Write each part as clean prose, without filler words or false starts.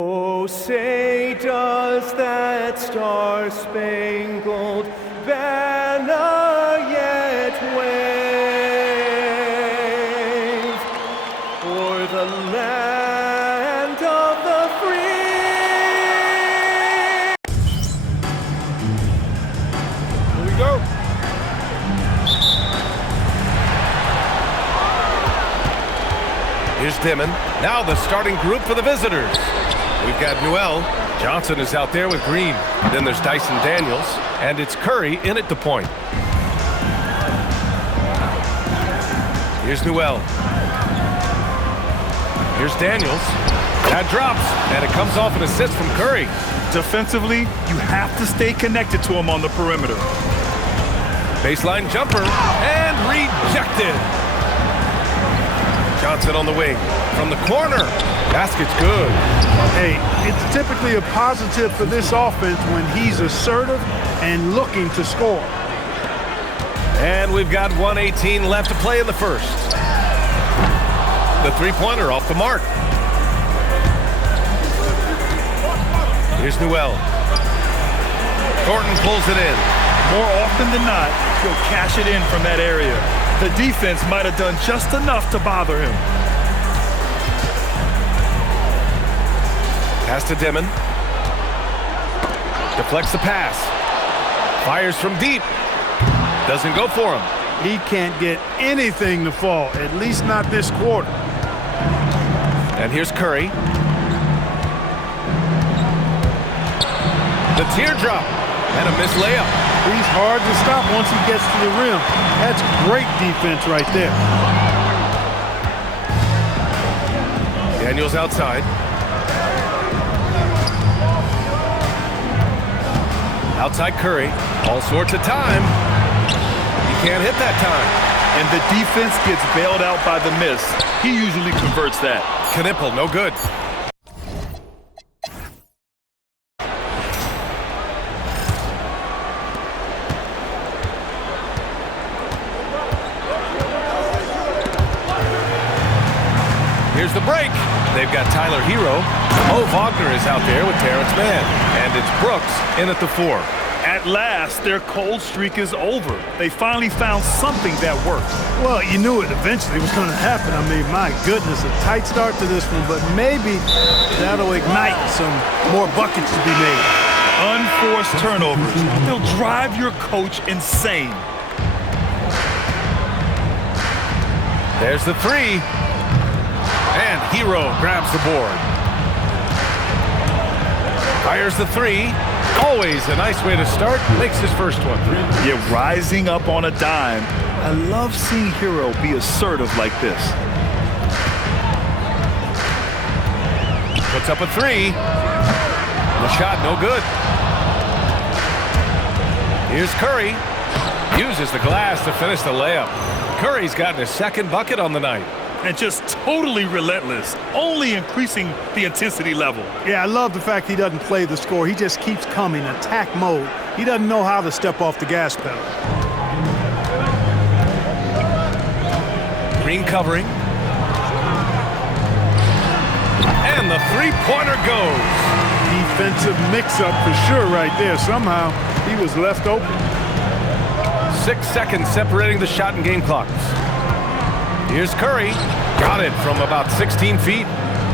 Oh, say does that star-spangled banner yet wave o'er the land of the free? Here we go. Here's Dimon. Now the starting group for the visitors. We've got Newell. Johnson is out there with Green. Then there's Dyson Daniels. And it's Curry in at the point. Here's Newell. Here's Daniels. That drops, and it comes off an assist from Curry. Defensively, you have to stay connected to him on the perimeter. Baseline jumper, and rejected. Johnson on the wing. From the corner. Basket's good. Hey, it's typically a positive for this offense when he's assertive and looking to score. And we've got 1:18 left to play in the first. The three-pointer off the mark. Here's Newell. Thornton pulls it in. More often than not, he'll cash it in from that area. The defense might have done just enough to bother him. Pass to Dimon. Deflects the pass. Fires from deep. Doesn't go for him. He can't get anything to fall, at least not this quarter. And here's Curry. The teardrop. And a missed layup. He's hard to stop once he gets to the rim. That's great defense right there. Daniels outside. Outside Curry. All sorts of time. He can't hit that time. And the defense gets bailed out by the miss. He usually converts that. Knipple, no good. Here's the break. They've got Tyler Hero. Mo Wagner is out there with Terrence Mann. And it's Brooks in at the 4. At last, their cold streak is over. They finally found something that worked. Well, you knew it eventually was going to happen. I mean, my goodness, a tight start to this one, but maybe that'll ignite some more buckets to be made. Unforced turnovers. They'll drive your coach insane. There's the 3. And Hero grabs the board. Fires the 3. Always a nice way to start. Makes his first one. Yeah, rising up on a dime. I love seeing Hero be assertive like this. Puts up a 3. The shot no good. Here's Curry. Uses the glass to finish the layup. Curry's gotten his second bucket on the night. And just totally relentless, only increasing the intensity level. Yeah, I love the fact he doesn't play the score. He just keeps coming, attack mode. He doesn't know how to step off the gas pedal. Green covering. And the three-pointer goes. Defensive mix-up for sure right there. Somehow, he was left open. 6 seconds separating the shot and game clocks. Here's Curry. Got it from about 16 feet.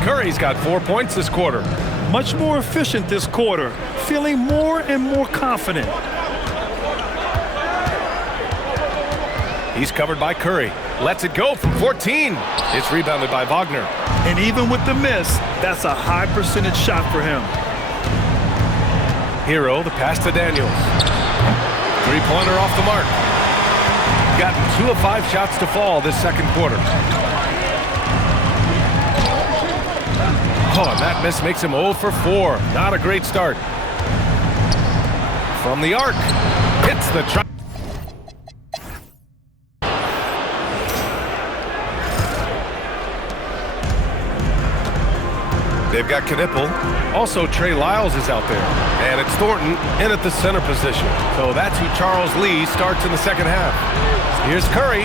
Curry's got 4 points this quarter. Much more efficient this quarter. Feeling more and more confident. He's covered by Curry. Lets it go from 14. It's rebounded by Wagner. And even with the miss, that's a high percentage shot for him. Hero, the pass to Daniels. Three-pointer off the mark. Gotten 2 of 5 shots to fall this second quarter. Oh, and that miss makes him 0 for 4. Not a great start. From the arc. Hits the try. They've got Knipple. Also, Trey Lyles is out there. And it's Thornton in at the center position. So that's who Charles Lee starts in the second half. Here's Curry.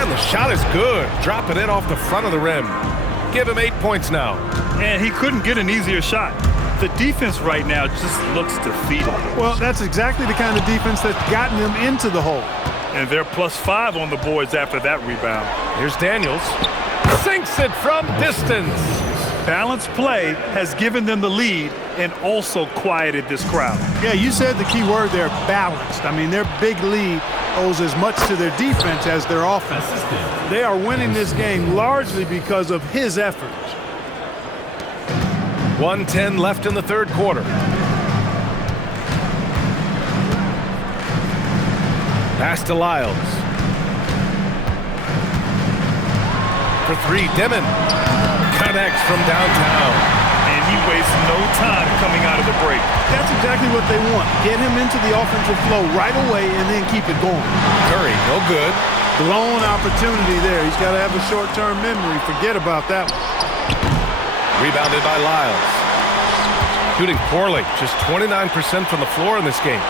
And the shot is good. Dropping it off the front of the rim. Give him 8 points now. And he couldn't get an easier shot. The defense right now just looks defeated. Well, that's exactly the kind of defense that's gotten them into the hole. And they're +5 on the boards after that rebound. Here's Daniels. Sinks it from distance. Balanced play has given them the lead and also quieted this crowd. Yeah, you said the key word there, balanced. I mean, their big lead owes as much to their defense as their offense. They are winning this game largely because of his efforts. 1:10 left in the third quarter. Pass to Lyles. For three, Dimon connects from downtown. And he wastes no time coming out of the break. That's exactly what they want. Get him into the offensive flow right away and then keep it going. Curry, no good. Blown opportunity there. He's got to have a short-term memory. Forget about that one. Rebounded by Lyles. Shooting poorly, just 29% from the floor in this game.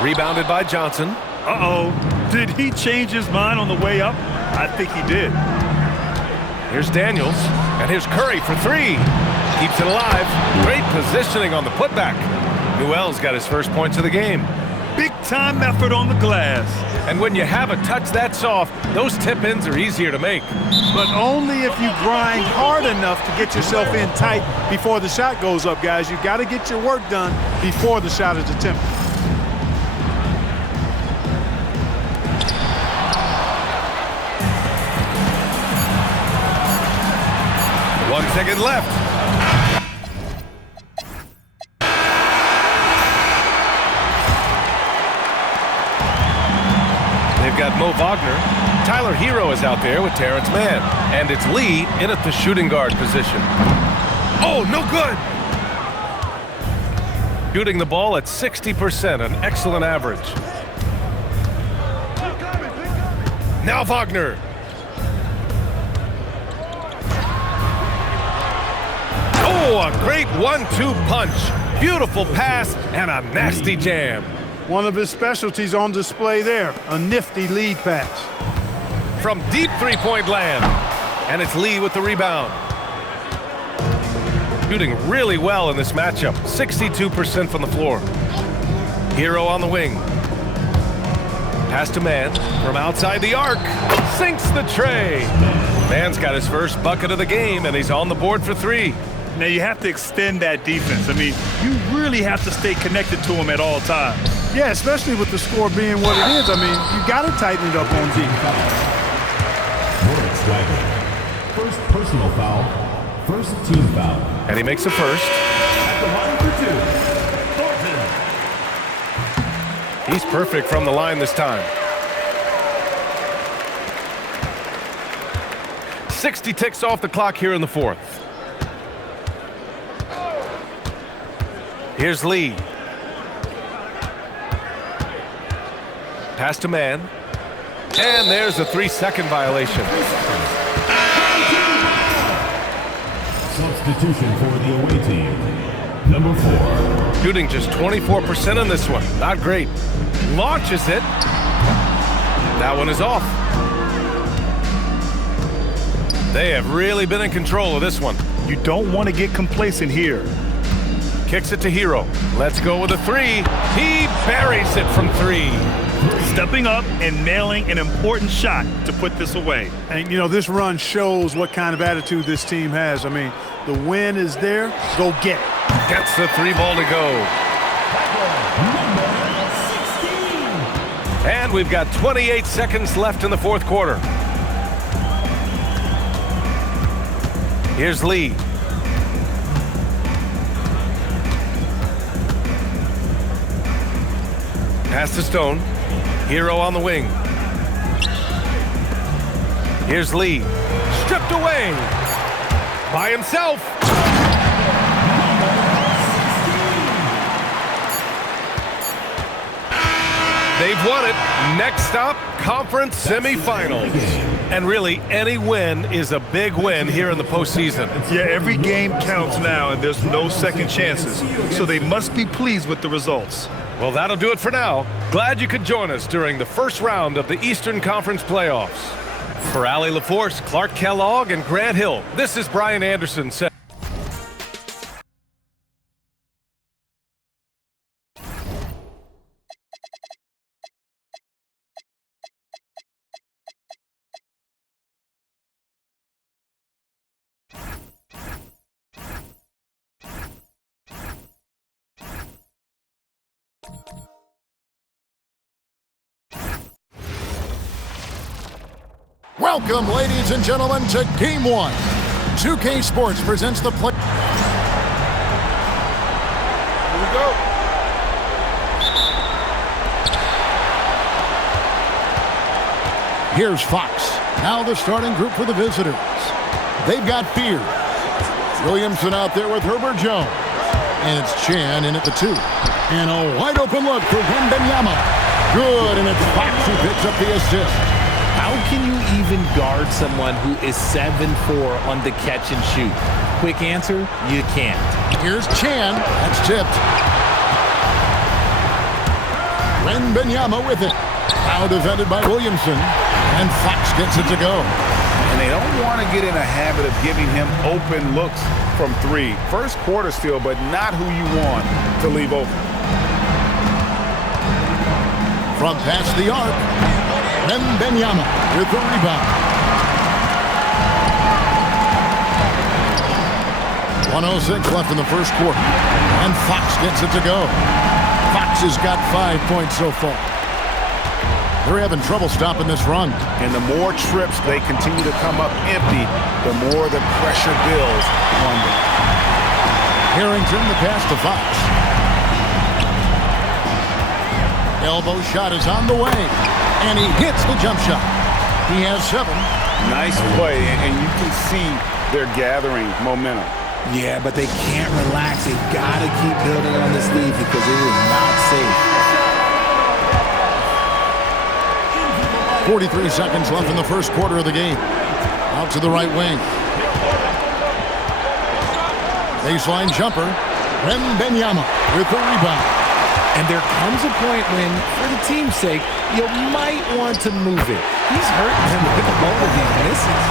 Rebounded by Johnson. Uh-oh. Did he change his mind on the way up? I think he did. Here's Daniels. And here's Curry for three. Keeps it alive. Great positioning on the putback. Newell's got his first points of the game. Big-time effort on the glass. And when you have a touch that soft, those tip-ins are easier to make. But only if you grind hard enough to get yourself in tight before the shot goes up, guys. You've got to get your work done before the shot is attempted. 1 second left. They've got Mo Wagner. Tyler Hero is out there with Terrence Mann. And it's Lee in at the shooting guard position. Oh, no good! Shooting the ball at 60%, an excellent average. Now Wagner. Oh, a great 1-2 punch. Beautiful pass and a nasty jam. One of his specialties on display there, a nifty lead pass. From deep three-point land. And it's Lee with the rebound. Shooting really well in this matchup. 62% from the floor. Hero on the wing. Pass to Mann from outside the arc. Sinks the tray. Mann's got his first bucket of the game, and he's on the board for three. Now you have to extend that defense. I mean, you really have to stay connected to him at all times. Yeah, especially with the score being what it is. I mean, you got to tighten it up on defense. First personal foul, first team foul. And he makes a first. At the line for two, Thornton. He's perfect from the line this time. 60 ticks off the clock here in the fourth. Here's Lee. Pass to Mann. And there's a 3-second violation. Substitution for the away team. Number 4. Shooting just 24% on this one. Not great. Launches it. That one is off. They have really been in control of this one. You don't want to get complacent here. Kicks it to Hero. Let's go with a three. He buries it from three. Stepping up and nailing an important shot to put this away. And, you know, this run shows what kind of attitude this team has. I mean, the win is there. Go get it. Gets the three ball to go. And we've got 28 seconds left in the fourth quarter. Here's Lee. Pass to Stone. Hero on the wing. Here's Lee. Stripped away. By himself. They've won it. Next stop, conference semifinals. And really, any win is a big win here in the postseason. Yeah, every game counts now, and there's no second chances. So they must be pleased with the results. Well, that'll do it for now. Glad you could join us during the first round of the Eastern Conference playoffs. For Allie LaForce, Clark Kellogg, and Grant Hill, this is Brian Anderson. Welcome, ladies and gentlemen, to Game 1. 2K Sports presents the play. Here we go. Here's Fox. Now the starting group for the visitors. They've got Fear. Williamson out there with Herbert Jones. And it's Chan in at the 2. And a wide open look for Wembenyama. Good, and it's Fox who picks up the assist. How can you even guard someone who is 7'4" on the catch and shoot? Quick answer, you can't. Here's Chan. That's tipped. Wembenyama with it. Now defended by Williamson. And Fox gets it to go. And they don't want to get in a habit of giving him open looks from 3. First quarter still, but not who you want to leave open. From past the arc. Wembenyama with the rebound. 1:06 left in the first quarter. And Fox gets it to go. Fox has got 5 points so far. They're having trouble stopping this run. And the more trips they continue to come up empty, the more the pressure builds on them. Harrington the pass to Fox. Elbow shot is on the way. And he hits the jump shot. He has 7. Nice play, and you can see they're gathering momentum. Yeah, but they can't relax. They've got to keep building on this lead because it is not safe. 43 seconds left in the first quarter of the game. Out to the right wing. Baseline jumper. Wembenyama with the rebound. And there comes a point when, for the team's sake, you might want to move it. He's hurting them with both of these misses.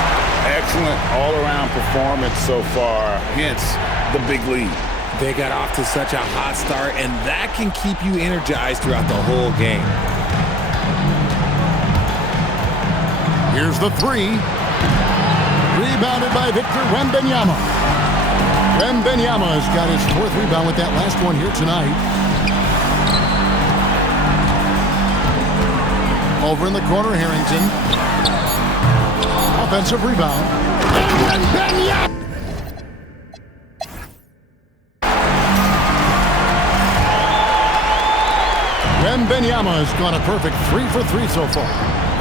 Excellent all-around performance so far, hence the big lead. They got off to such a hot start, and that can keep you energized throughout the whole game. Here's the 3. Rebounded by Victor Wembenyama. Wembenyama has got his 4th rebound with that last one here tonight. Over in the corner, Harrington. Offensive rebound. Wembenyama! Wembenyama has gone a perfect 3 for 3 so far.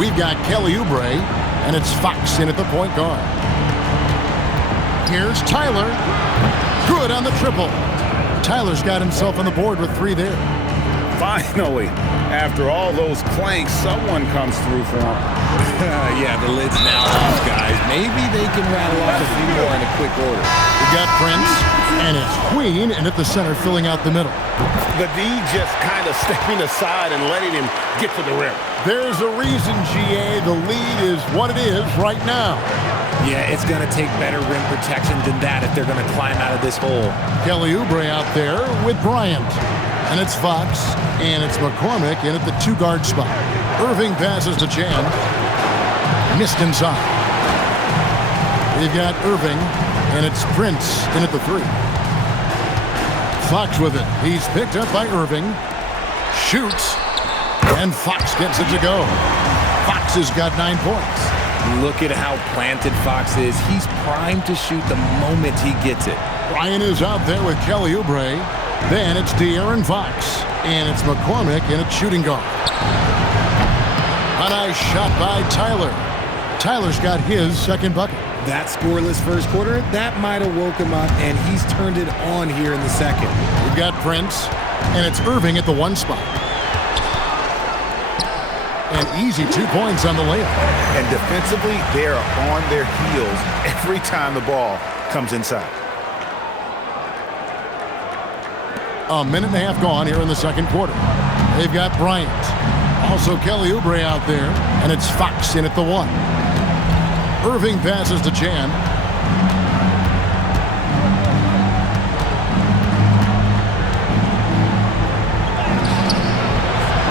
We've got Kelly Oubre, and it's Fox in at the point guard. Here's Tyler. Good on the triple. Tyler's got himself on the board with 3 there. Finally, after all those clanks, someone comes through for him. Yeah, the lid's now off, guys. Maybe they can rattle off a few more in a quick order. We got Prince, and it's Queen, and at the center, filling out the middle. The D just kind of stepping aside and letting him get to the rim. There's a reason, GA, the lead is what it is right now. Yeah, it's going to take better rim protection than that if they're going to climb out of this hole. Kelly Oubre out there with Bryant. And it's Fox, and it's McCormick in at the 2-guard spot. Irving passes to Chan. Missed inside. We've got Irving, and it's Prince in at the 3. Fox with it. He's picked up by Irving. Shoots. And Fox gets it to go. Fox has got 9 points. Look at how planted Fox is. He's primed to shoot the moment he gets it. Ryan is out there with Kelly Oubre. Then it's De'Aaron Fox. And it's McCormick in at shooting guard. A nice shot by Tyler. Tyler's got his 2nd bucket. That scoreless first quarter, that might have woke him up, and he's turned it on here in the 2nd. We've got Prince, and it's Irving at the 1 spot. An easy 2 points on the layup. And defensively, they are on their heels every time the ball comes inside. A minute and a half gone here in the 2nd quarter. They've got Bryant. Also Kelly Oubre out there, and it's Fox in at the 1. Irving passes to Chan.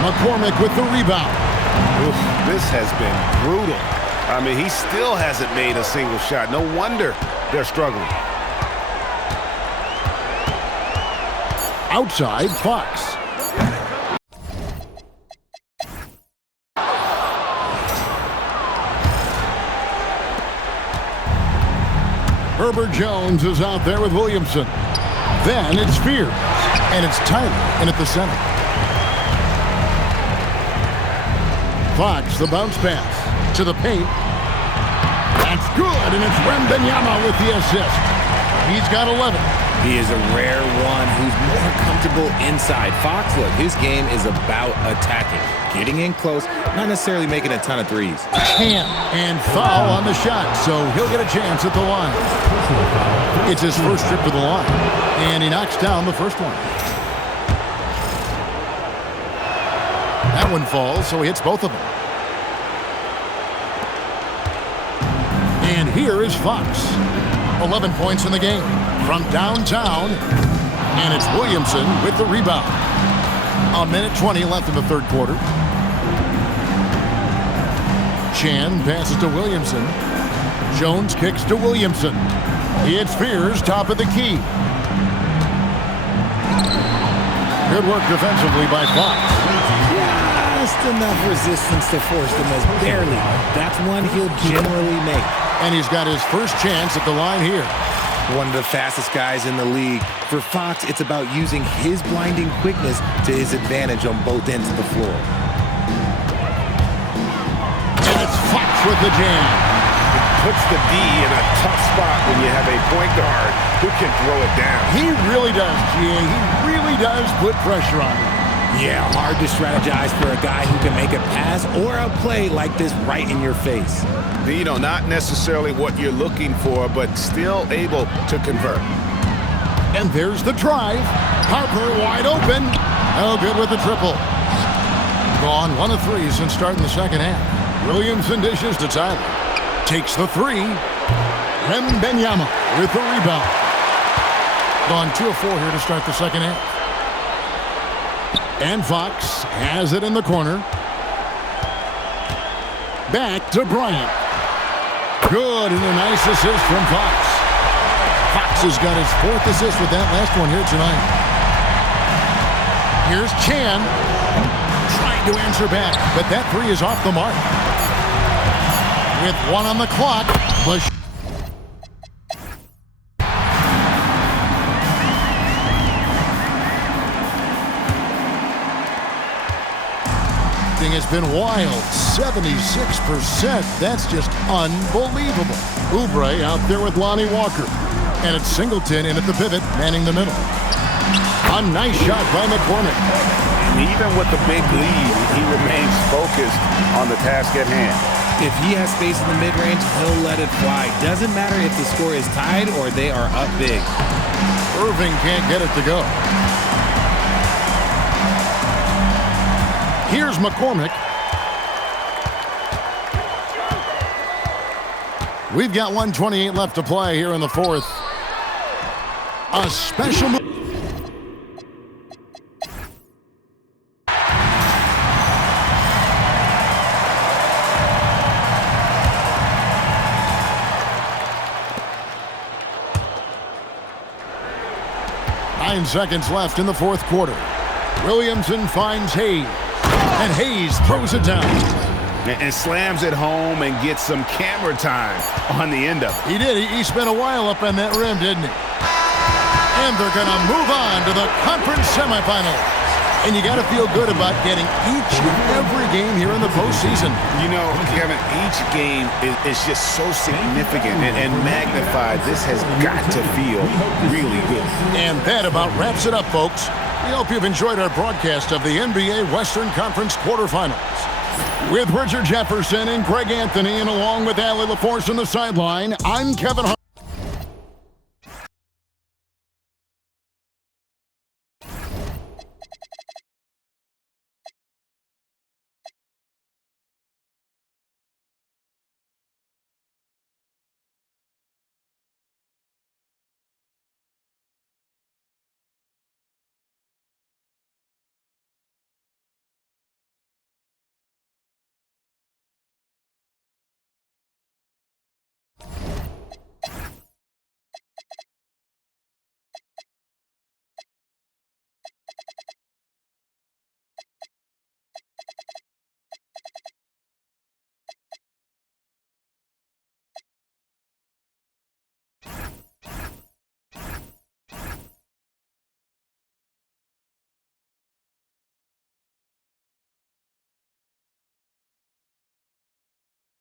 McCormick with the rebound. Oof, this has been brutal. I mean, he still hasn't made a single shot. No wonder they're struggling. Outside, Fox. Herbert Jones is out there with Williamson. Then it's Spears, and it's Tyler in at the center. Fox, the bounce pass to the paint. That's good, and it's Wembanyama with the assist. He's got 11. He is a rare one who's more comfortable inside. Fox, look, his game is about attacking, getting in close, not necessarily making a ton of threes. And foul on the shot, so he'll get a chance at the line. It's his first trip to the line, and he knocks down the first one. That one falls, so he hits both of them. And here is Fox. 11 points in the game from downtown, and it's Williamson with the rebound. 1:20 left in the third quarter. Chan passes to Williamson. Jones kicks to Williamson. He hits Spears, top of the key. Good work defensively by Fox. Just enough resistance to force them as barely. That's one he'll generally make. And he's got his first chance at the line here. One of the fastest guys in the league. For Fox, it's about using his blinding quickness to his advantage on both ends of the floor. And it's Fox with the jam. Puts the D in a tough spot when you have a point guard who can throw it down. He really does, G.A. He really does put pressure on him. Yeah, hard to strategize for a guy who can make a pass or a play like this right in your face. You know, not necessarily what you're looking for, but still able to convert. And there's the drive. Harper wide open. Oh, good with the triple. Gone 1 of 3 since starting the second half. Williamson dishes to Tyler. Takes the 3. Wembanyama with the rebound. Gone 2 of 4 here to start the second half. And Fox has it in the corner. Back to Bryant. Good, and a nice assist from Fox. Fox has got his 4th assist with that last one here tonight. Here's Chan. Trying to answer back, but that 3 is off the mark. With 1 on the clock, Bush. Has been wild. 76%. That's just unbelievable. Oubre out there with Lonnie Walker. And it's Singleton in at the pivot, manning the middle. A nice shot by McCormick. And even with the big lead, he remains focused on the task at hand. If he has space in the mid-range, he'll let it fly. Doesn't matter if the score is tied or they are up big. Irving can't get it to go. Here's McCormick. We've got 1:28 left to play here in the fourth. A special move. Nine seconds left in the fourth quarter. Williamson finds Hayes. And Hayes throws it down. And slams it home and gets some camera time on the end of it. He did. He spent a while up on that rim, didn't he? And they're going to move on to the conference semifinals. And you got to feel good about getting each and every game here in the postseason. You know, Kevin, each game is just so significant and magnified. This has got to feel really good. And that about wraps it up, folks. We hope you've enjoyed our broadcast of the NBA Western Conference quarterfinals. With Richard Jefferson and Greg Anthony, and along with Allie LaForce on the sideline, I'm Kevin Hart.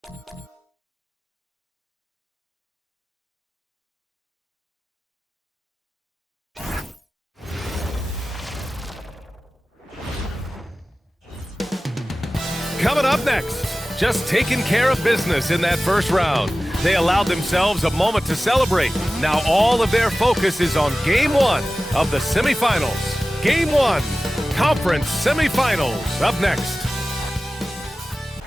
Coming up next, just taking care of business in that first round. They allowed themselves a moment to celebrate. Now all of their focus is on Game 1 of the semifinals. Game 1, Conference Semifinals, up next.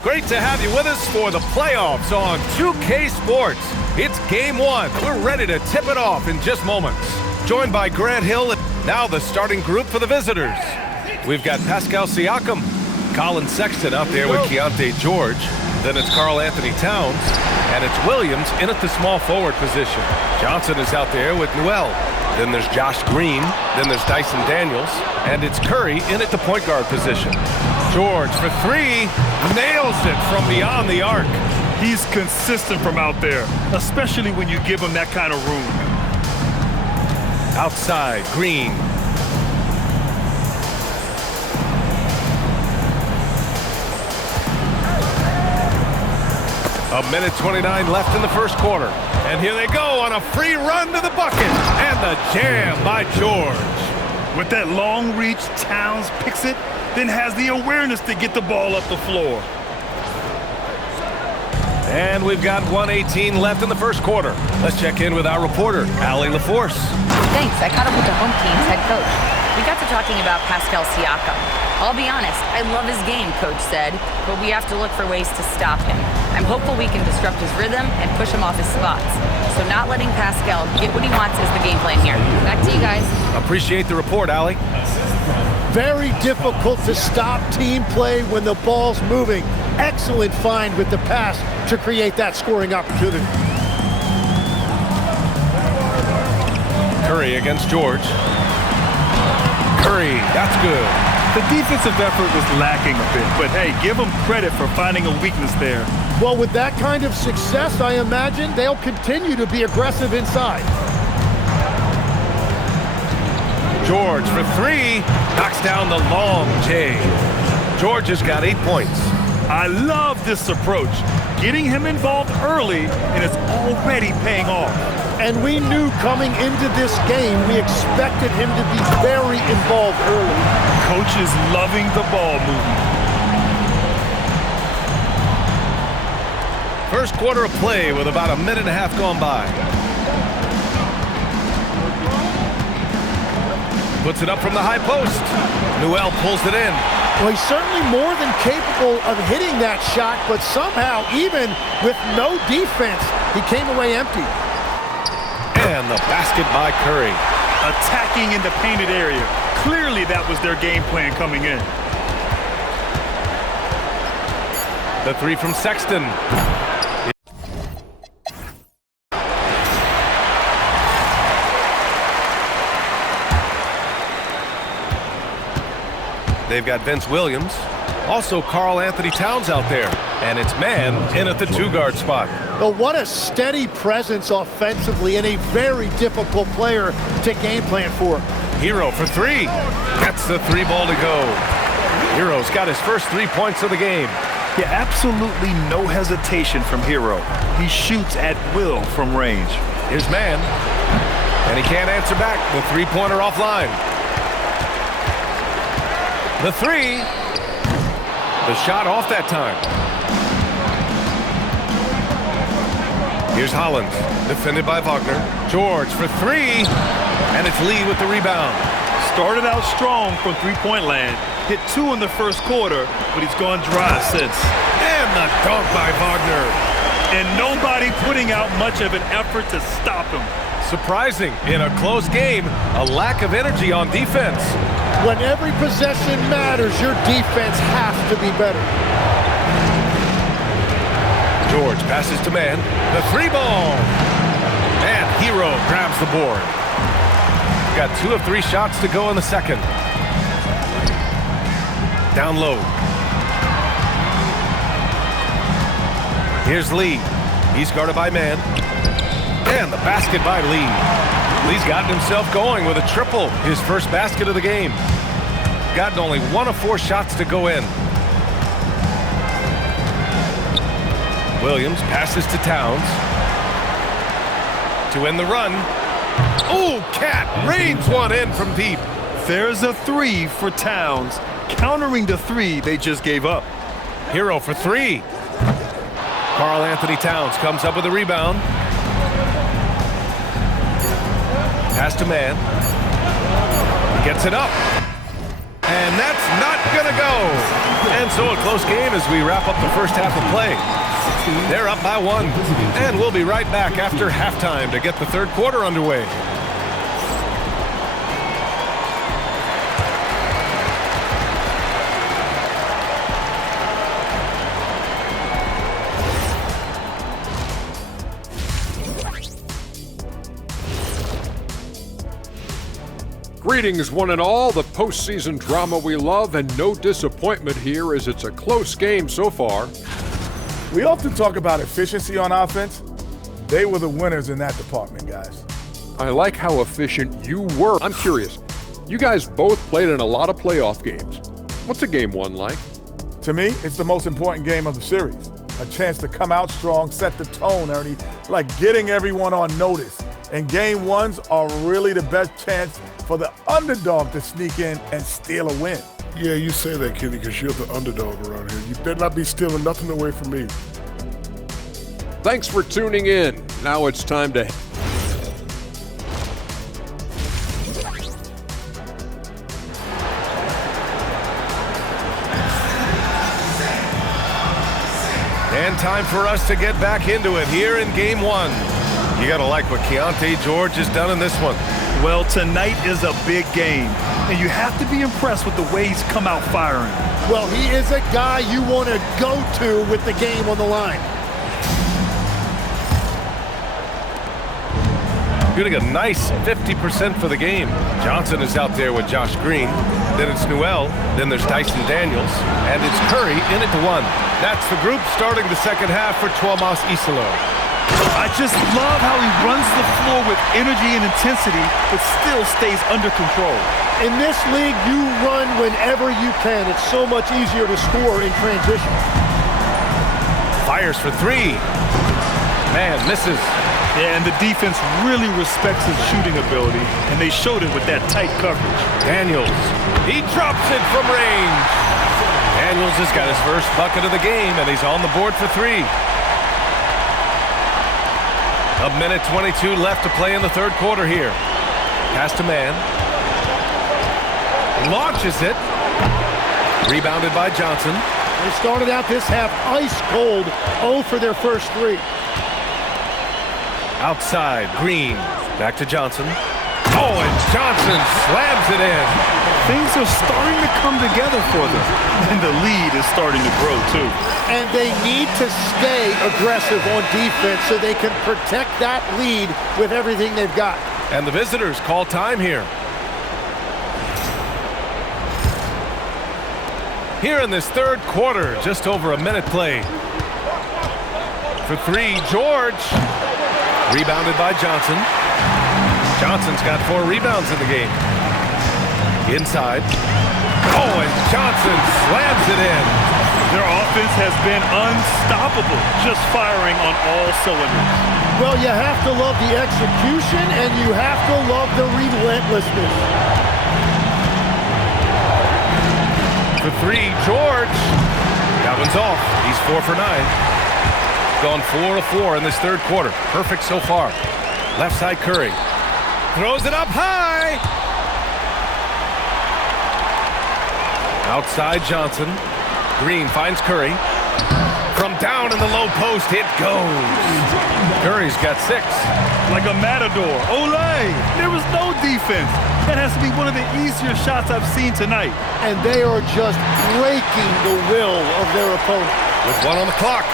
Great to have you with us for the playoffs on 2K Sports. It's Game 1. We're ready to tip it off in just moments. Joined by Grant Hill and now the starting group for the visitors. We've got Pascal Siakam, Colin Sexton out there with Keontae George. Then it's Karl Anthony Towns, and it's Williams in at the small forward position. Johnson is out there with Newell. Then there's Josh Green. Then there's Dyson Daniels. And it's Curry in at the point guard position. George for three, nails it from beyond the arc. He's consistent from out there, especially when you give him that kind of room. Outside, Green. A minute 29 left in the first quarter. And here they go on a free run to the bucket. And the jam by George. With that long reach, Towns picks it, then has the awareness to get the ball up the floor. And we've got 1:18 left in the first quarter. Let's check in with our reporter, Allie LaForce. Thanks. I caught up with the home team's head coach. We got to talking about Pascal Siakam. I'll be honest, I love his game, Coach said, but we have to look for ways to stop him. I'm hopeful we can disrupt his rhythm and push him off his spots. So not letting Pascal get what he wants is the game plan here. Back to you guys. Appreciate the report, Allie. Very difficult to stop team play when the ball's moving. Excellent find with the pass to create that scoring opportunity. Curry against George. Curry, that's good. The defensive effort was lacking a bit, but hey, give them credit for finding a weakness there. Well, with that kind of success, I imagine they'll continue to be aggressive inside. George for three, knocks down the long J. George has got 8 points. I love this approach. Getting him involved early, and it's already paying off. And we knew coming into this game, we expected him to be very involved early. Coach is loving the ball movement. First quarter of play with about a minute and a half gone by. Puts it up from the high post. Newell pulls it in. Well, he's certainly more than capable of hitting that shot, but somehow, even with no defense, he came away empty. And the basket by Curry. Attacking in the painted area. Clearly that was their game plan coming in. The three from Sexton. They've got Vince Williams. Also Karl Anthony Towns out there. And it's man in at the two-guard spot. Well, what a steady presence offensively and a very difficult player to game plan for. Hero for three. Gets the three ball to go. Hero's got his first 3 points of the game. Yeah, absolutely no hesitation from Hero. He shoots at will from range. Here's man. And he can't answer back. The three-pointer offline. The three. The shot off that time. Here's Hollins, defended by Wagner. George for three, and it's Lee with the rebound. Started out strong from three-point land. Hit 2 in the first quarter, but he's gone dry since. And the dunk by Wagner. And nobody putting out much of an effort to stop him. Surprising, in a close game, a lack of energy on defense. When every possession matters, your defense has to be better. George passes to man. The three ball. And Hero grabs the board. Got 2 of 3 shots to go in the second. Down low. Here's Lee. He's guarded by man. And the basket by Lee. Lee's gotten himself going with a triple, his first basket of the game. Gotten only 1 of 4 shots to go in. Williams passes to Towns. To end the run. Oh, Cat rains one in from deep. There's a 3 for Towns, countering the 3 they just gave up. Hero for 3. Karl Anthony Towns comes up with a rebound. Pass to man. He gets it up. And that's not gonna go. And so a close game as we wrap up the first half of play. They're up by 1. And we'll be right back after halftime to get the third quarter underway. Greetings, one and all. The postseason drama we love, and no disappointment here as it's a close game so far. We often talk about efficiency on offense. They were the winners in that department, guys. I like how efficient you were. I'm curious. You guys both played in a lot of playoff games. What's a game 1 like? To me, it's the most important game of the series. A chance to come out strong, set the tone, Ernie, like getting everyone on notice. And game 1s are really the best chance for the underdog to sneak in and steal a win. Yeah, you say that, Kenny, because you're the underdog around here. You better not be stealing nothing away from me. Thanks for tuning in. Now it's time to... And time for us to get back into it here in game 1. You gotta like what Keontae George has done in this one. Well, tonight is a big game, and you have to be impressed with the way he's come out firing. Well, he is a guy you want to go to with the game on the line. Getting a nice 50% for the game. Johnson is out there with Josh Green. Then it's Newell. Then there's Dyson Daniels. And it's Curry in at the 1. That's the group starting the second half for Tuomas Isalo. I just love how he runs the floor with energy and intensity, but still stays under control. In this league, you run whenever you can. It's so much easier to score in transition. Fires for 3. Man, misses. Yeah, and the defense really respects his shooting ability, and they showed it with that tight coverage. Daniels, he drops it from range. Daniels has got his first bucket of the game, and he's on the board for 3. A minute 22 left to play in the third quarter here. Pass to man. Launches it. Rebounded by Johnson. They started out this half ice cold, 0 for their first 3. Outside, Green. Back to Johnson. Oh, and Johnson slams it in. Things are starting to come together for them, and the lead is starting to grow too. And they need to stay aggressive on defense so they can protect that lead with everything they've got. And the visitors call time here. Here in this third quarter, just over a minute play. For 3, George. Rebounded by Johnson. Johnson's got 4 rebounds in the game. Inside. Oh, and Johnson slams it in. Their offense has been unstoppable, just firing on all cylinders. Well, you have to love the execution, and you have to love the relentlessness. For 3, George. That one's off. He's 4 for 9. Gone 4 of 4 in this third quarter. Perfect so far. Left side, Curry. Throws it up high. Outside, Johnson. Green finds Curry. From down in the low post, it goes. Curry's got 6. Like a matador. Olay! There was no defense. That has to be one of the easier shots I've seen tonight. And they are just breaking the will of their opponent. With 1 on the clock.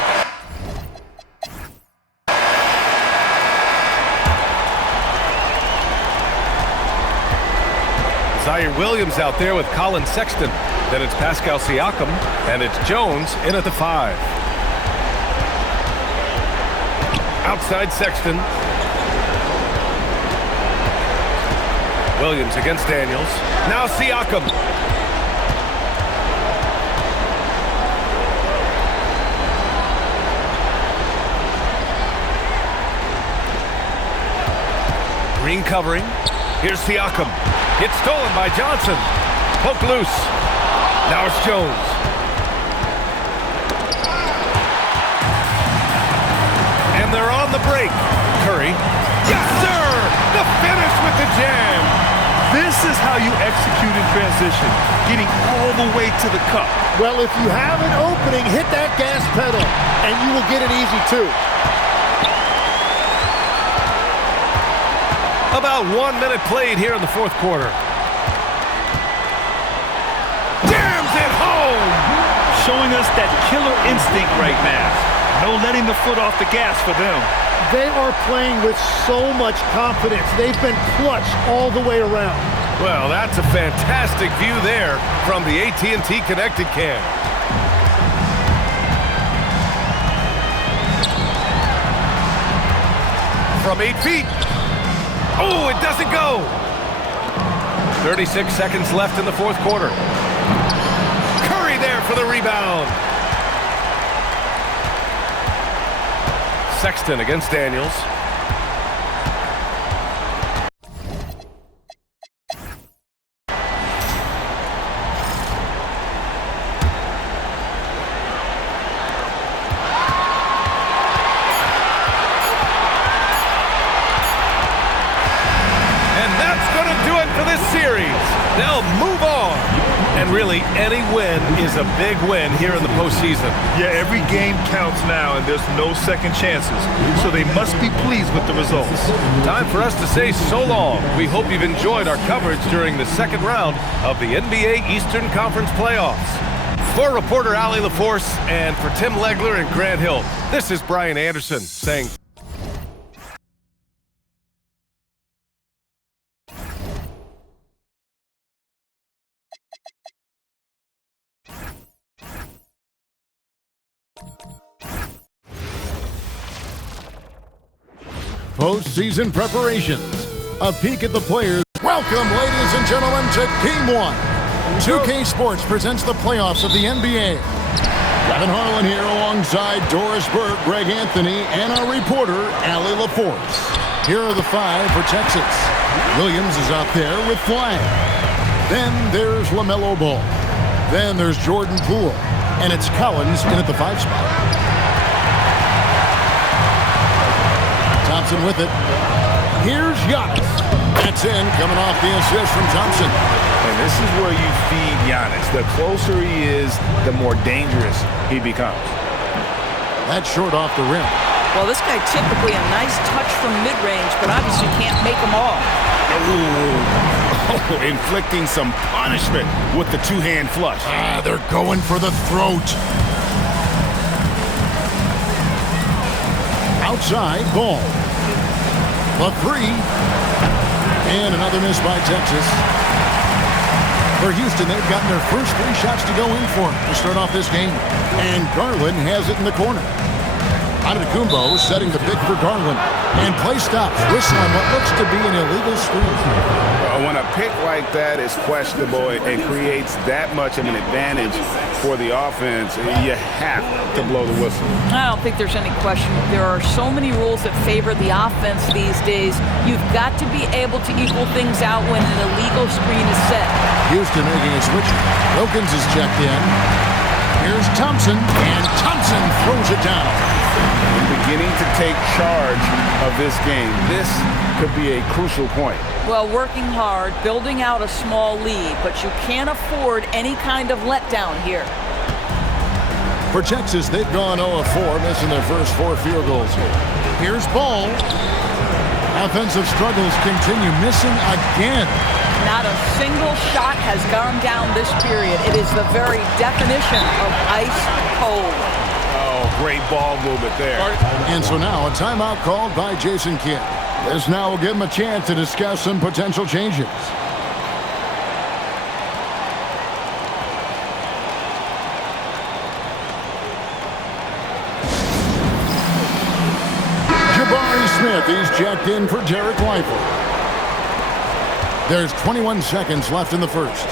Zaire Williams out there with Colin Sexton. Then it's Pascal Siakam, and it's Jones in at the 5. Outside Sexton. Williams against Daniels. Now Siakam. Green covering. Here's Siakam. It's stolen by Johnson. Poked loose. Now it's Jones. And they're on the break. Curry. Yes, sir! The finish with the jam. This is how you execute in transition, getting all the way to the cup. Well, if you have an opening, hit that gas pedal, and you will get it easy, too. About 1 minute played here in the fourth quarter. Jams it home! Showing us that killer instinct right now. No letting the foot off the gas for them. They are playing with so much confidence. They've been clutch all the way around. Well, that's a fantastic view there from the AT&T Connected Cam. From 8 feet. Oh, it doesn't go. 36 seconds left in the fourth quarter. Curry there for the rebound. Sexton against Daniels. And that's going to do it for this series. They'll move on. And really, any win is a big win here in the postseason. Yeah, every game counts now, and there's no second chances. So they must be pleased with the results. Time for us to say so long. We hope you've enjoyed our coverage during the second round of the NBA Eastern Conference playoffs. For reporter Allie LaForce and for Tim Legler and Grant Hill, this is Brian Anderson saying... Postseason preparations. A peek at the players. Welcome, ladies and gentlemen, to Game 1. 2K Sports presents the playoffs of the NBA. Kevin Harlan here alongside Doris Burke, Greg Anthony, and our reporter, Allie LaForce. Here are the 5 for Texas. Williams is out there with Flag. Then there's LaMelo Ball. Then there's Jordan Poole. And it's Collins in at the 5 spot. Thompson with it. Here's Giannis. That's in, coming off the assist from Thompson. And this is where you feed Giannis. The closer he is, the more dangerous he becomes. That's short off the rim. Well, this guy typically a nice touch from mid-range, but obviously can't make them all. Oh, inflicting some punishment with the two-hand flush. They're going for the throat. Outside, Ball. The 3. And another miss by Texas. For Houston, they've gotten their first 3 shots to go in for to start off this game. And Garland has it in the corner. Antetokounmpo setting the pick for Garland. And play stops. Whistle on what looks to be an illegal screen. When a pick like that is questionable and creates that much of an advantage for the offense, you have to blow the whistle. I don't think there's any question. There are so many rules that favor the offense these days. You've got to be able to equal things out when an illegal screen is set. Houston making a switch. Wilkins is checked in. Here's Thompson, and Thompson throws it down. Beginning to take charge of this game. This could be a crucial point. Well, working hard, building out a small lead, but you can't afford any kind of letdown here. For Texas, they've gone 0-4, missing their first 4 field goals here. Here's Ball. Offensive struggles continue, missing again. Not a single shot has gone down this period. It is the very definition of ice cold. Oh, great ball movement there. And so now a timeout called by Jason Kidd. This now will give him a chance to discuss some potential changes. Jabari Smith, he's checked in for Derek Whitefield. There's 21 seconds left in the first.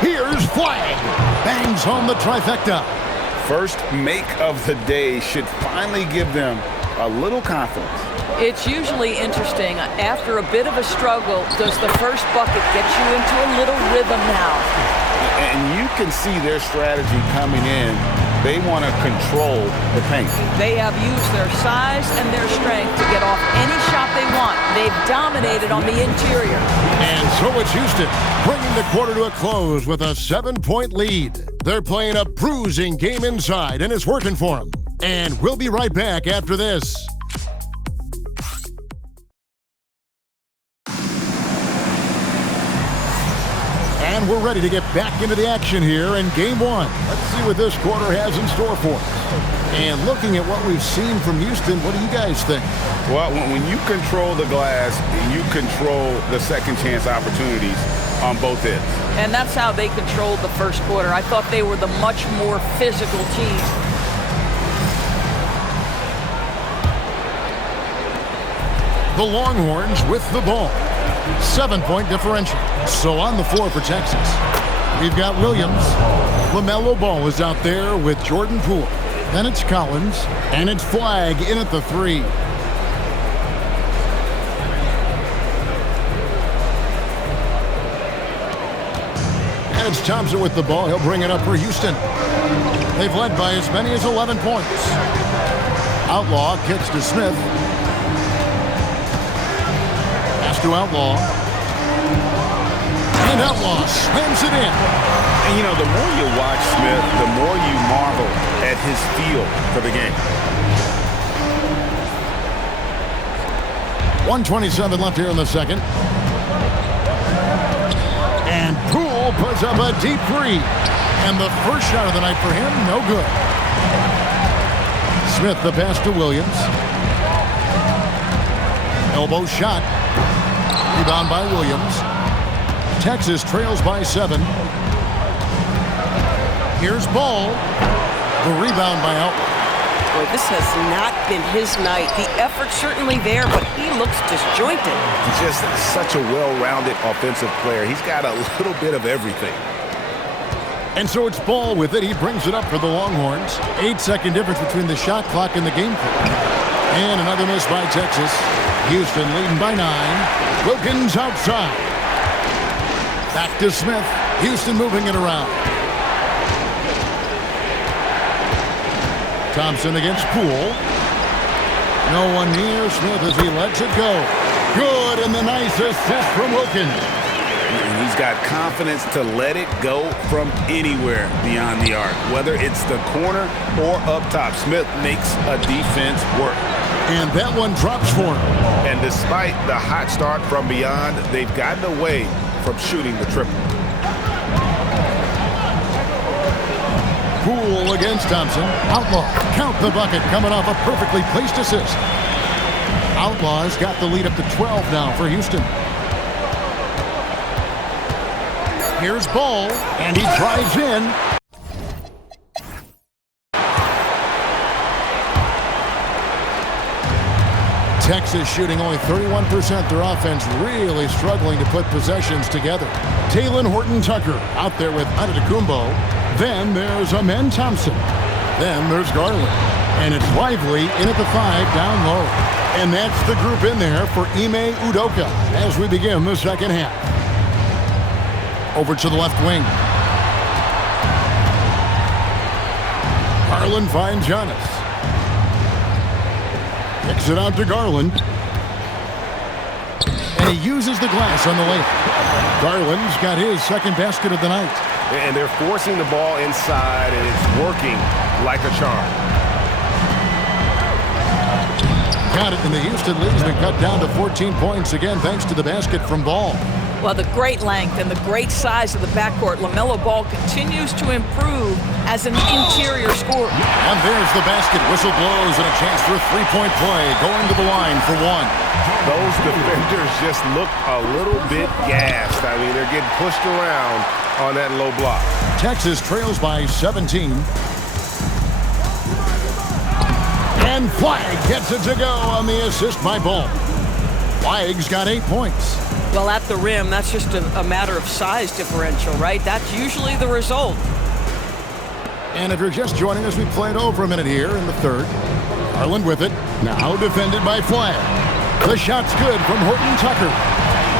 Here's Flag. Bangs home the trifecta. First make of the day should finally give them a little confidence. It's usually interesting. After a bit of a struggle, does the first bucket get you into a little rhythm now? And you can see their strategy coming in. They want to control the paint. They have used their size and their strength to get off any shot they want. They've dominated on the interior. And so it's Houston, bringing the quarter to a close with a 7-point lead. They're playing a bruising game inside, and it's working for them. And we'll be right back after this. And we're ready to get back into the action here in Game 1. Let's see what this quarter has in store for us. And looking at what we've seen from Houston, what do you guys think? Well, when you control the glass, you control the second chance opportunities on both ends. And that's how they controlled the first quarter. I thought they were the much more physical team. The Longhorns with the ball. 7-point differential. So on the floor for Texas, we've got Williams. LaMelo Ball is out there with Jordan Poole. Then it's Collins, and it's Flagg in at the 3. And it's Thompson with the ball. He'll bring it up for Houston. They've led by as many as 11 points. Outlaw kicks to Smith. To Outlaw. And Outlaw slams it in. And, you know, the more you watch Smith, the more you marvel at his feel for the game. 1:27 left here in the second. And Poole puts up a deep 3. And the first shot of the night for him, no good. Smith the pass to Williams. Elbow shot. Rebound by Williams. Texas trails by 7. Here's Ball. The rebound by Outlaw. Boy, this has not been his night. The effort's certainly there, but he looks disjointed. Just such a well-rounded offensive player. He's got a little bit of everything. And so it's Ball with it. He brings it up for the Longhorns. 8-second difference between the shot clock and the game clock. And another miss by Texas. Houston leading by 9. Wilkins outside. Back to Smith. Houston moving it around. Thompson against Poole. No one near Smith as he lets it go. Good, and the nice assist from Wilkins. And he's got confidence to let it go from anywhere beyond the arc. Whether it's the corner or up top, Smith makes a defense work. And that one drops for him. And despite the hot start from beyond, they've gotten away from shooting the triple. Poole against Thompson. Outlaw, count the bucket, coming off a perfectly placed assist. Outlaw's got the lead up to 12 now for Houston. Here's Ball, and he drives in. Texas shooting only 31%. Their offense really struggling to put possessions together. Talen Horton-Tucker out there with Antetokounmpo. Then there's Amen Thompson. Then there's Garland. And it's Lively in at the 5 down low. And that's the group in there for Ime Udoka as we begin the second half. Over to the left wing. Garland finds Giannis. Kicks it out to Garland. And he uses the glass on the layup. Garland's got his second basket of the night. And they're forcing the ball inside, and it's working like a charm. Got it, and the Houston lead's been cut down to 14 points again thanks to the basket from Ball. Well, the great length and the great size of the backcourt, LaMelo Ball continues to improve as an interior scorer. And there's the basket. Whistle blows and a chance for a three-point play. Going to the line for 1. Those defenders just look a little bit gassed. I mean, they're getting pushed around on that low block. Texas trails by 17. And Flagg gets it to go on the assist by Ball. Flagg's got 8 points. Well, at the rim, that's just a matter of size differential, right? That's usually the result. And if you're just joining us, we played over a minute here in the third. Garland with it. Now defended by Flagg. The shot's good from Horton Tucker.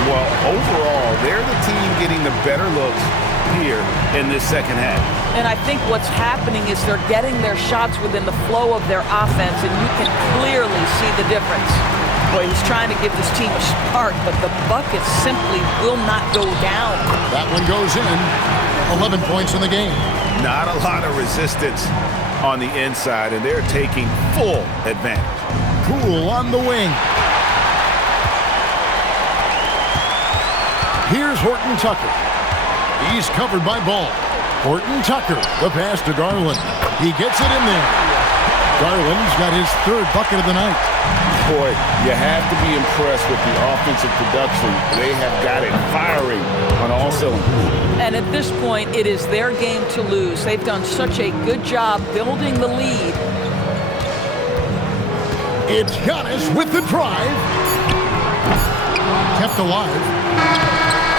Well, overall, they're the team getting the better looks here in this second half. And I think what's happening is they're getting their shots within the flow of their offense, and you can clearly see the difference. Boy, he's trying to give this team a spark, but the bucket simply will not go down. That one goes in. 11 points in the game. Not a lot of resistance on the inside, and they're taking full advantage. Poole on the wing. Here's Horton Tucker. He's covered by Ball. Horton Tucker, the pass to Garland. He gets it in there. Garland's got his third bucket of the night. Boy, you have to be impressed with the offensive production. They have got it firing on all cylinders. And at this point, it is their game to lose. They've done such a good job building the lead. It's Giannis with the drive. Kept alive.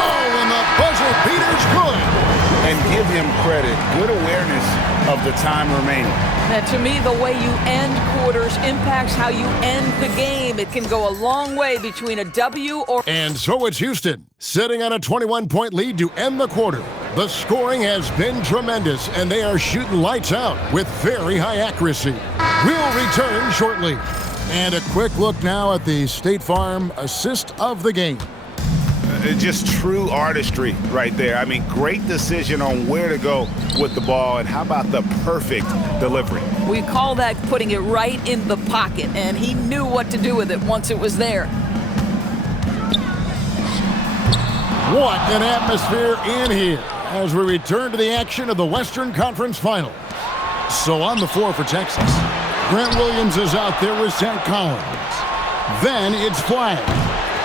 Oh, and the buzzer beater's good. And give him credit. Good awareness of the time remaining. And to me, the way you end quarters impacts how you end the game. It can go a long way between a W or... And so it's Houston, sitting on a 21-point lead to end the quarter. The scoring has been tremendous, and they are shooting lights out with very high accuracy. We'll return shortly. And a quick look now at the State Farm assist of the game. Just true artistry right there. I mean, great decision on where to go with the ball, and how about the perfect delivery? We call that putting it right in the pocket, and he knew what to do with it once it was there. What an atmosphere in here as we return to the action of the Western Conference Finals. So on the floor for Texas, Grant Williams is out there with Zach Collins. Then it's Flag.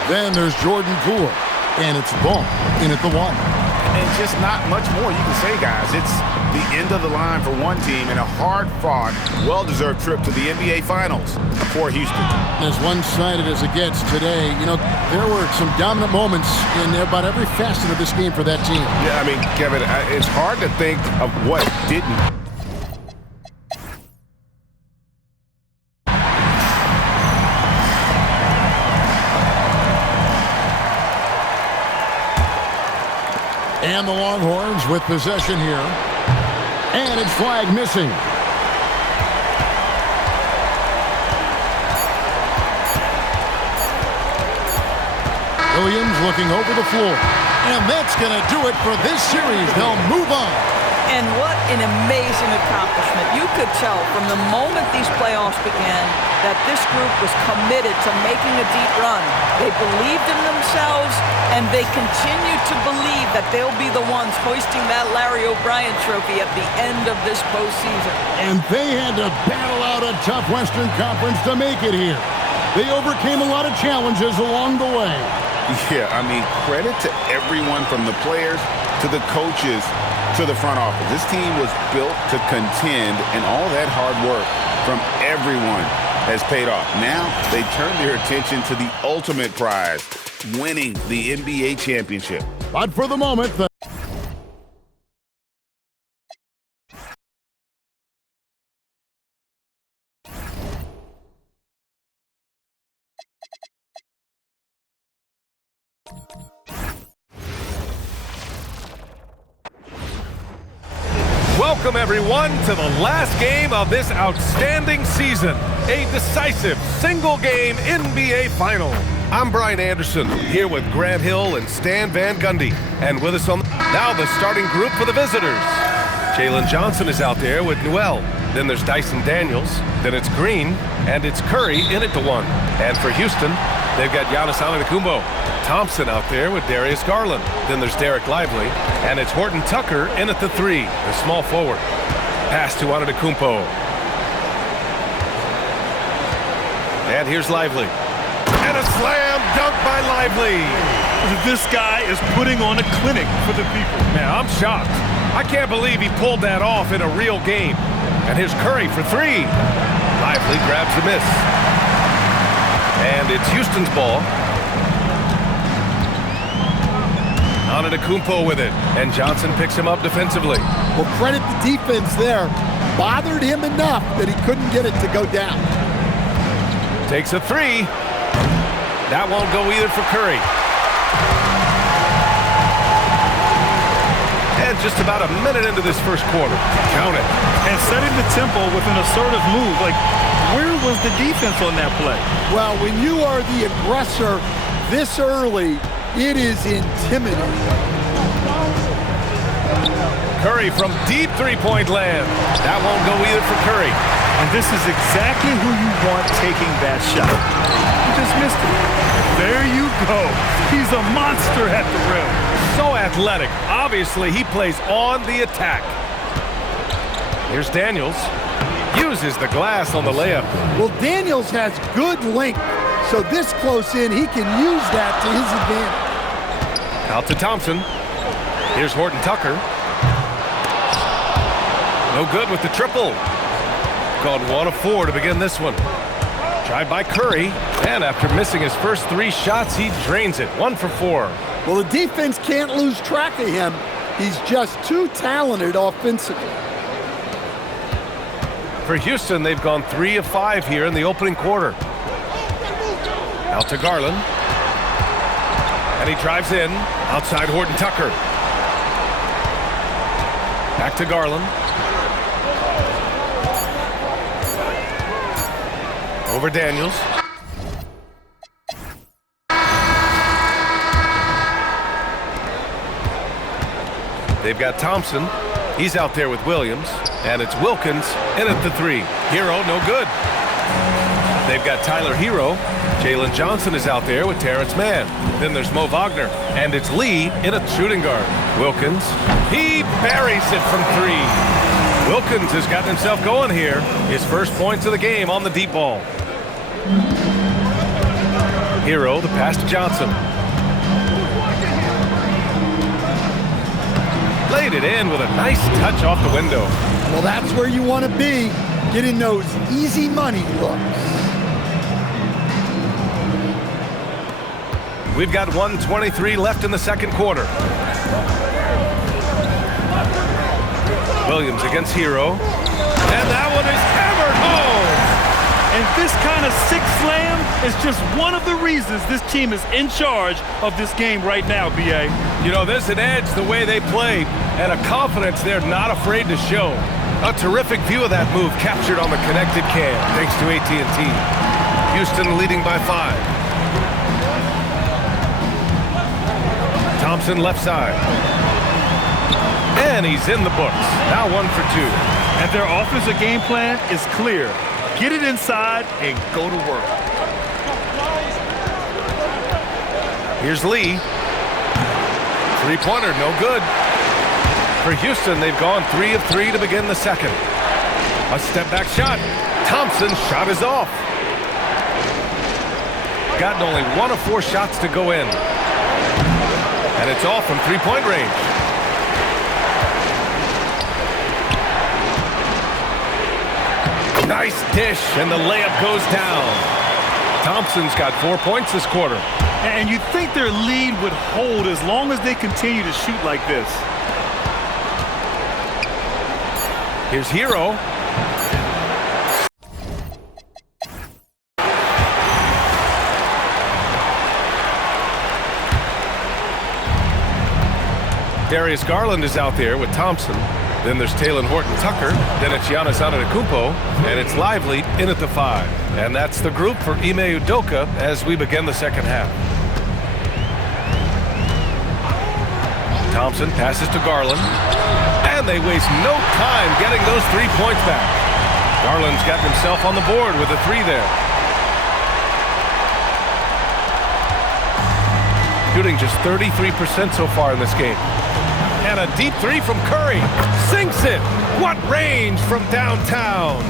Then there's Jordan Poole. And it's Ball in at the one. And just not much more you can say, guys. It's the end of the line for one team and a hard-fought, well-deserved trip to the NBA Finals for Houston. As one-sided as it gets today, you know, there were some dominant moments in about every facet of this game for that team. Yeah, I mean, Kevin, it's hard to think of what didn't. And the Longhorns with possession here. And it's Flag missing. Williams looking over the floor. And that's going to do it for this series. They'll move on. And what an amazing accomplishment. You could tell from the moment these playoffs began that this group was committed to making a deep run. They believed in themselves, and they continue to believe that they'll be the ones hoisting that Larry O'Brien trophy at the end of this postseason. And they had to battle out a tough Western Conference to make it here. They overcame a lot of challenges along the way. Yeah, I mean, credit to everyone from the players to the coaches to the front office. This team was built to contend, and all that hard work from everyone has paid off. Now they turn their attention to the ultimate prize, winning the NBA championship. But for the moment, Welcome, everyone, to the last game of this outstanding season. A decisive single-game NBA Final. I'm Brian Anderson, here with Grant Hill and Stan Van Gundy. And with us on now the starting group for the visitors. Jalen Johnson is out there with Newell. Then there's Dyson Daniels. Then it's Green. And it's Curry in at the one. And for Houston, they've got Giannis Antetokounmpo. Thompson out there with Darius Garland. Then there's Derek Lively. And it's Horton Tucker in at the three, the small forward. Pass to Antetokounmpo. And here's Lively. And a slam dunk by Lively. This guy is putting on a clinic for the people. Man, I'm shocked. I can't believe he pulled that off in a real game. And here's Curry for three. Lively grabs the miss. And it's Houston's ball. Antetokounmpo with it. And Johnson picks him up defensively. Well, credit the defense there. Bothered him enough that he couldn't get it to go down. Takes a three. That won't go either for Curry. And just about a minute into this first quarter. Count it. And setting the tempo with an assertive move. Like, where was the defense on that play? Well, when you are the aggressor this early, it is intimidating. Curry from deep three-point land. That won't go either for Curry. And this is exactly who you want taking that shot. You just missed it. There you go. He's a monster at the rim. So athletic. Obviously, he plays on the attack. Here's Daniels. Uses the glass on the layup. Well, Daniels has good length, so this close in, he can use that to his advantage. Out to Thompson. Here's Horton Tucker. No good with the triple. Gone 1 of 4 to begin this one. Tried by Curry, and after missing his first 3 shots, he drains it. 1 for 4. Well, the defense can't lose track of him. He's just too talented offensively. For Houston, they've gone 3 of 5 here in the opening quarter. Out to Garland. And he drives in. Outside Horton Tucker. Back to Garland. Over Daniels. They've got Thompson. He's out there with Williams. And it's Wilkins in at the 3. Hero, no good. They've got Tyler Hero. Jalen Johnson is out there with Terrence Mann. Then there's Mo Wagner. And it's Lee in at shooting guard. Wilkins. He buries it from 3. Wilkins has gotten himself going here. His first points of the game on the deep ball. Hero, the pass to Johnson. Laid it in with a nice touch off the window. Well, that's where you want to be, getting those easy money looks. We've got 1:23 left in the second quarter. Williams against Hero. And that one is hammered home. And this kind of sick slam is just one of the reasons this team is in charge of this game right now, B.A. You know, there's an edge the way they play and a confidence they're not afraid to show. A terrific view of that move captured on the connected cam, thanks to AT&T. Houston leading by 5. Thompson left side. And he's in the books. Now 1 for 2. And their offensive game plan is clear. Get it inside and go to work. Here's Lee. Three-pointer, no good. For Houston, they've gone 3 of 3 to begin the second. A step-back shot. Thompson's shot is off. Gotten only 1 of 4 shots to go in. And it's off from three-point range. Nice dish, and the layup goes down. Thompson's got 4 points this quarter. And you'd think their lead would hold as long as they continue to shoot like this. Here's Hero. Darius Garland is out there with Thompson. Then there's Taylor Horton Tucker. Then it's Giannis Antetokounmpo. And it's Lively in at the 5. And that's the group for Ime Udoka as we begin the second half. Thompson passes to Garland. And they waste no time getting those 3 points back. Garland's got himself on the board with a 3 there. Shooting just 33% so far in this game. And a deep 3 from Curry. Sinks it. What range from downtown.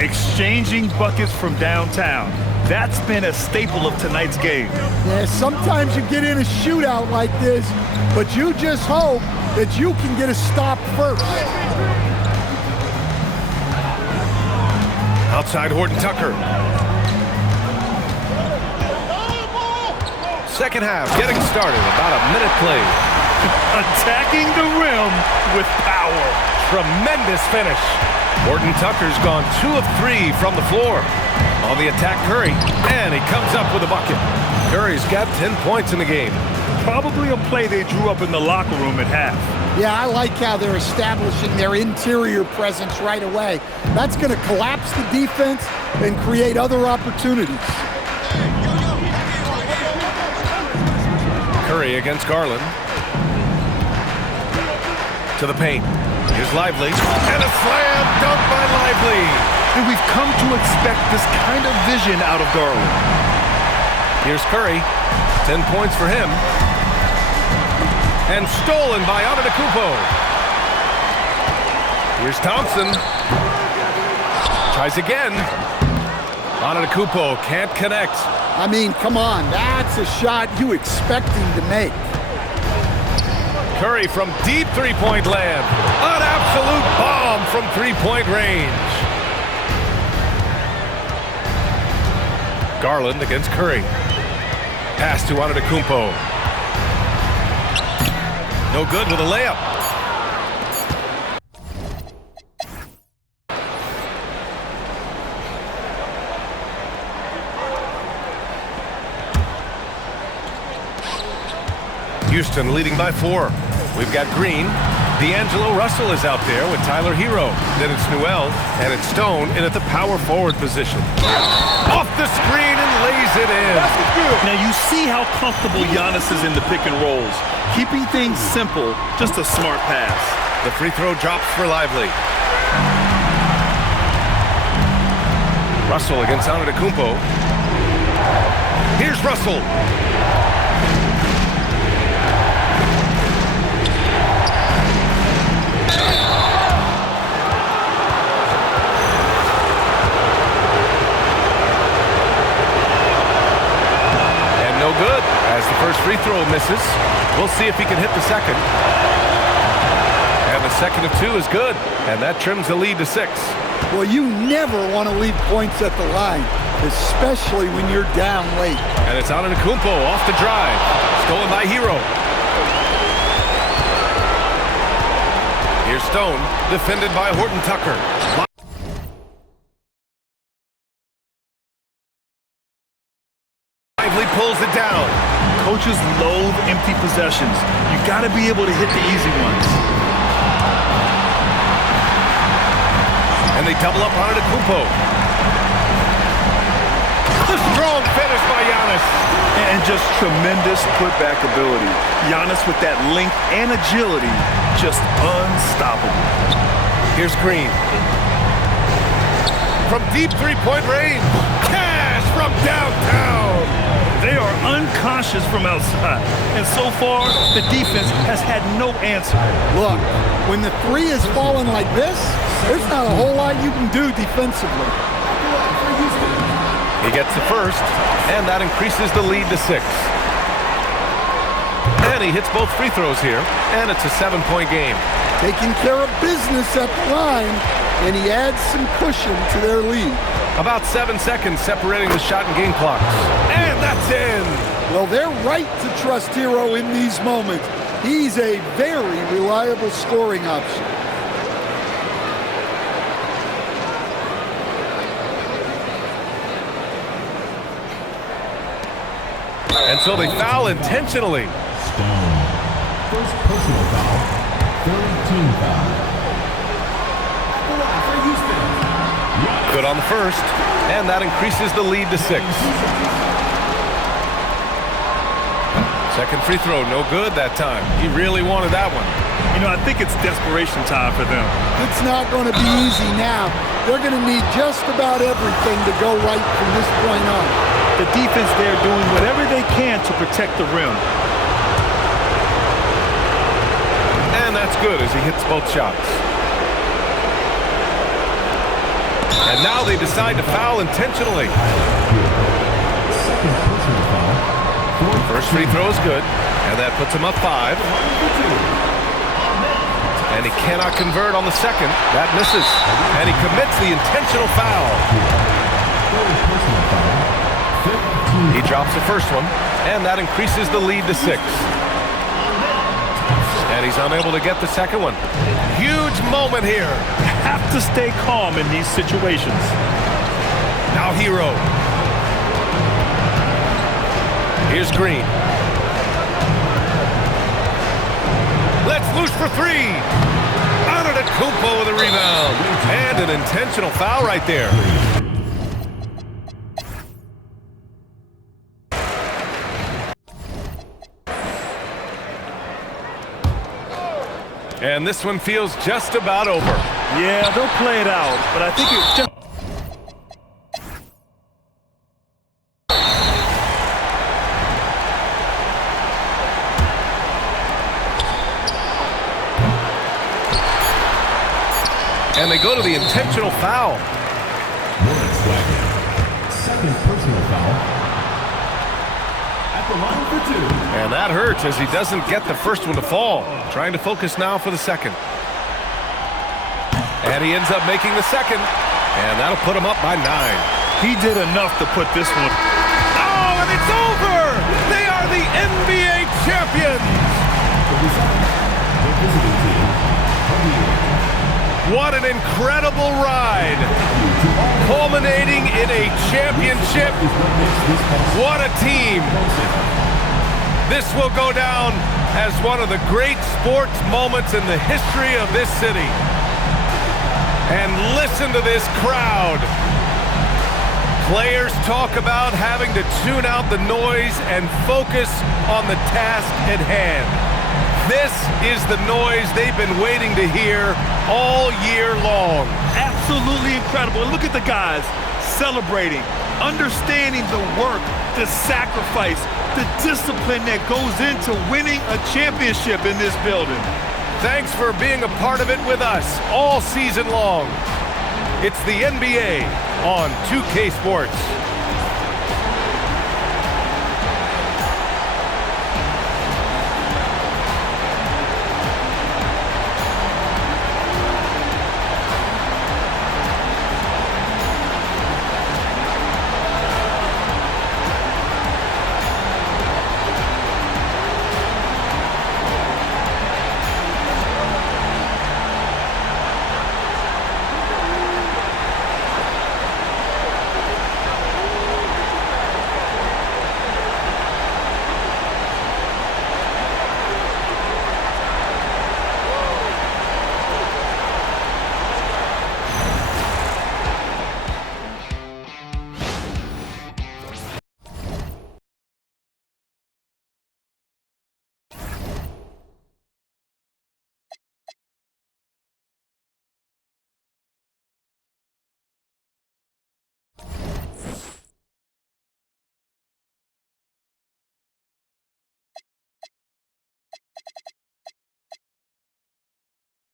Exchanging buckets from downtown. That's been a staple of tonight's game. Yeah, sometimes you get in a shootout like this, but you just hope that you can get a stop first. Outside Horton Tucker. Second half getting started. About a minute played. Attacking the rim with power. Tremendous finish. Horton Tucker's gone 2 of 3 from the floor. On the attack, Curry, and he comes up with a bucket. Curry's got 10 points in the game. Probably a play they drew up in the locker room at half. Yeah, I like how they're establishing their interior presence right away. That's going to collapse the defense and create other opportunities. Curry against Garland. To the paint. Here's Lively. And a slam dunk by Lively. And we've come to expect this kind of vision out of Garland. Here's Curry. 10 points for him. And stolen by Antetokounmpo. Here's Thompson. Tries again. Antetokounmpo can't connect. I mean, come on. That's a shot you expect him to make. Curry from deep three-point land. An absolute bomb from three-point range. Garland against Curry. Pass to Antetokounmpo. No good with a layup. Houston leading by 4. We've got Green. D'Angelo Russell is out there with Tyler Hero. Then it's Newell, and it's Stone in at the power forward position. Off the screen and lays it in. Now you see how comfortable Giannis is in the pick and rolls. Keeping things simple, just a smart pass. The free throw drops for Lively. Russell against Antetokounmpo. Here's Russell. Good, as the first free throw misses. We'll see if he can hit the second. And the second of 2 is good, and that trims the lead to 6. Well, you never want to leave points at the line, especially when you're down late. And it's Antetokounmpo off the drive. Stolen by Hero. Here's Stone, defended by Horton Tucker. Pulls it down. Coaches loathe empty possessions. You got to be able to hit the easy ones. And they double up on Antetokounmpo. The strong finish by Giannis. And just tremendous putback ability. Giannis with that length and agility, just unstoppable. Here's Green. From deep three-point range. Cash from downtown. They are unconscious from outside, and so far, the defense has had no answer. Look, when the three is falling like this, there's not a whole lot you can do defensively. He gets the first, and that increases the lead to 6. And he hits both free throws here, and it's a 7-point game. Taking care of business at the line, and he adds some cushion to their lead. About 7 seconds separating the shot and game clocks. And that's in! Well, they're right to trust Hero in these moments. He's a very reliable scoring option. And so they foul intentionally. Stone. First personal foul. Third team foul. Good on the first, and that increases the lead to 6. Second free throw, no good that time. He really wanted that one. You know, I think it's desperation time for them. It's not going to be easy now. They're going to need just about everything to go right from this point on. The defense there doing whatever they can to protect the rim. And that's good as he hits both shots. And now they decide to foul intentionally. First free throw is good, and that puts him up 5. And he cannot convert on the second. That misses. And he commits the intentional foul. He drops the first one, and that increases the lead to 6. And he's unable to get the second one. Huge moment here. Have to stay calm in these situations. Now Hero. Here's Green. Let's loose for three. Antetokounmpo with a rebound. And an intentional foul right there. And this one feels just about over. Yeah, they'll play it out, but I think it's just... And they go to the intentional foul. Second personal foul. At the line for two. And that hurts as he doesn't get the first one to fall. Trying to focus now for the second. And he ends up making the second. And that'll put him up by 9. He did enough to put this one. Oh, and it's over! They are the NBA champions! The visiting team of the year. What an incredible ride! Culminating in a championship. What a team! This will go down as one of the great sports moments in the history of this city. And listen to this crowd. Players talk about having to tune out the noise and focus on the task at hand. This is the noise they've been waiting to hear all year long. Absolutely incredible. And look at the guys celebrating, understanding the work, the sacrifice, the discipline that goes into winning a championship in this building. Thanks for being a part of it with us all season long. It's the NBA on 2K Sports.